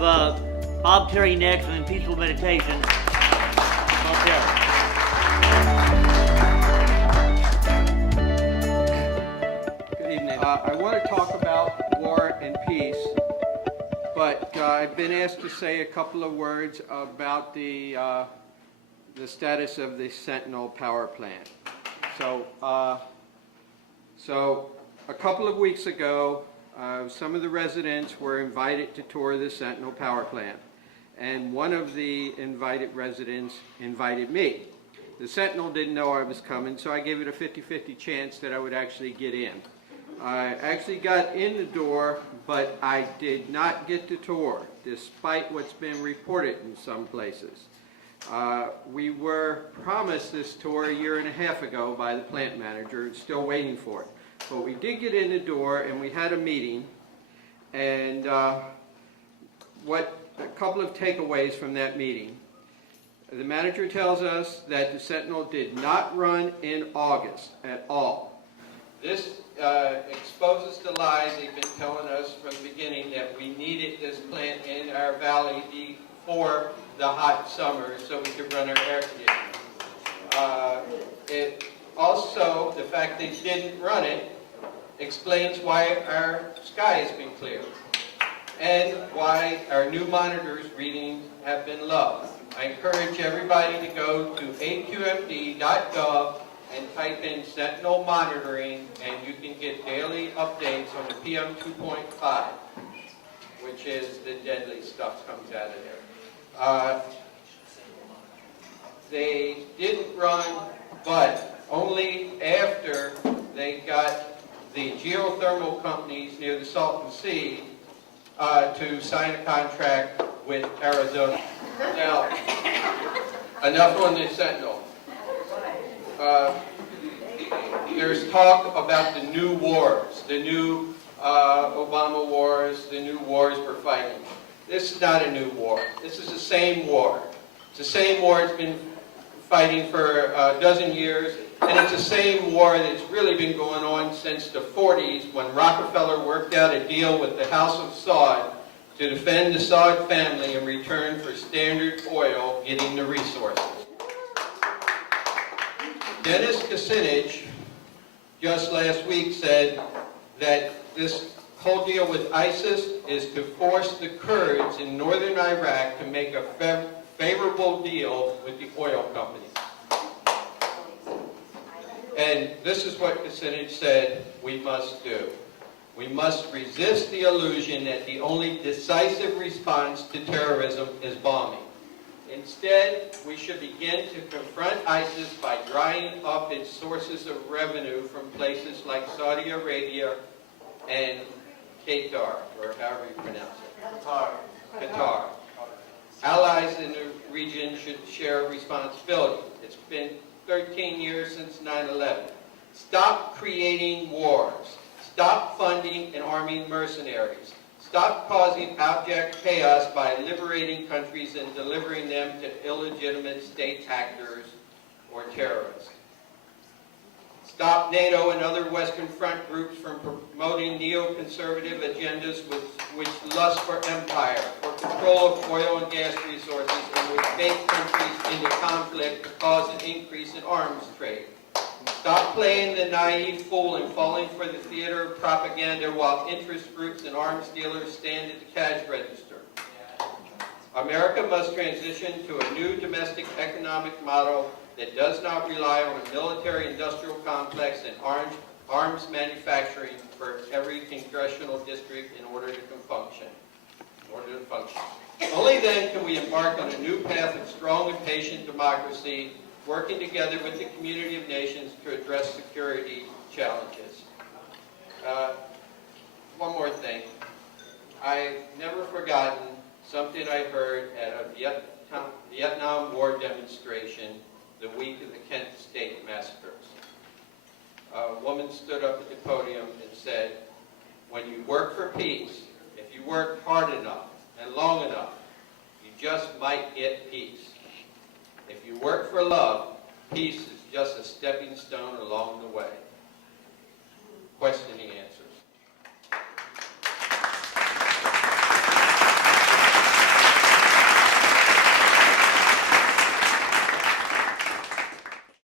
have Bob Terry next and then peaceful meditation. Bob Terry. Good evening. I want to talk about war and peace, but I've been asked to say a couple of words about the status of the Sentinel Power Plant. So a couple of weeks ago, some of the residents were invited to tour the Sentinel Power Plant, and one of the invited residents invited me. The Sentinel didn't know I was coming, so I gave it a 50-50 chance that I would actually get in. I actually got in the door, but I did not get the tour, despite what's been reported in some places. We were promised this tour a year and a half ago by the plant manager, still waiting for it. But we did get in the door and we had a meeting, and a couple of takeaways from that meeting. The manager tells us that the Sentinel did not run in August at all. This exposes the lie they've been telling us from the beginning, that we needed this plant in our valley before the hot summer so we could run our air conditioning. Also, the fact they didn't run it explains why our sky has been clear and why our new monitors readings have been low. I encourage everybody to go to aqmd.gov and type in Sentinel monitoring, and you can get daily updates on the PM 2.5, which is the deadly stuff comes out of there. They didn't run, but only after they got the geothermal companies near the Salton Sea to sign a contract with Arizona. Now, enough on the Sentinel. There's talk about the new wars, the new Obama wars, the new wars we're fighting. This is not a new war. This is the same war. It's the same war it's been fighting for a dozen years, and it's the same war that's really been going on since the 40s, when Rockefeller worked out a deal with the House of Saud to defend the Saud family in return for Standard Oil getting the resources. Dennis Kucinich just last week said that this whole deal with ISIS is to force the Kurds in northern Iraq to make a favorable deal with the oil companies. And this is what Kucinich said we must do. We must resist the illusion that the only decisive response to terrorism is bombing. Instead, we should begin to confront ISIS by drying up its sources of revenue from places like Saudi Arabia and Qatar, or however you pronounce it. Qatar. Allies in the region should share responsibility. It's been 13 years since 9/11. Stop creating wars. Stop funding and arming mercenaries. Stop causing abject chaos by liberating countries and delivering them to illegitimate state actors or terrorists. Stop NATO and other Western Front groups from promoting neoconservative agendas which lust for empire, for control of oil and gas resources, and which bait countries into conflict to cause an increase in arms trade. Stop playing the naive fool and falling for the theater of propaganda while interest groups and arms dealers stand at the cash register. America must transition to a new domestic economic model that does not rely on a military-industrial complex and arms manufacturing for every congressional district in order to function. Only then can we embark on a new path of strong and patient democracy, working together with the community of nations to address security challenges. One more thing. I've never forgotten something I heard at a Vietnam War demonstration the week of the Kent State massacres. A woman stood up at the podium and said, when you work for peace, if you work hard enough and long enough, you just might get peace. If you work for love, peace is just a stepping stone along the way.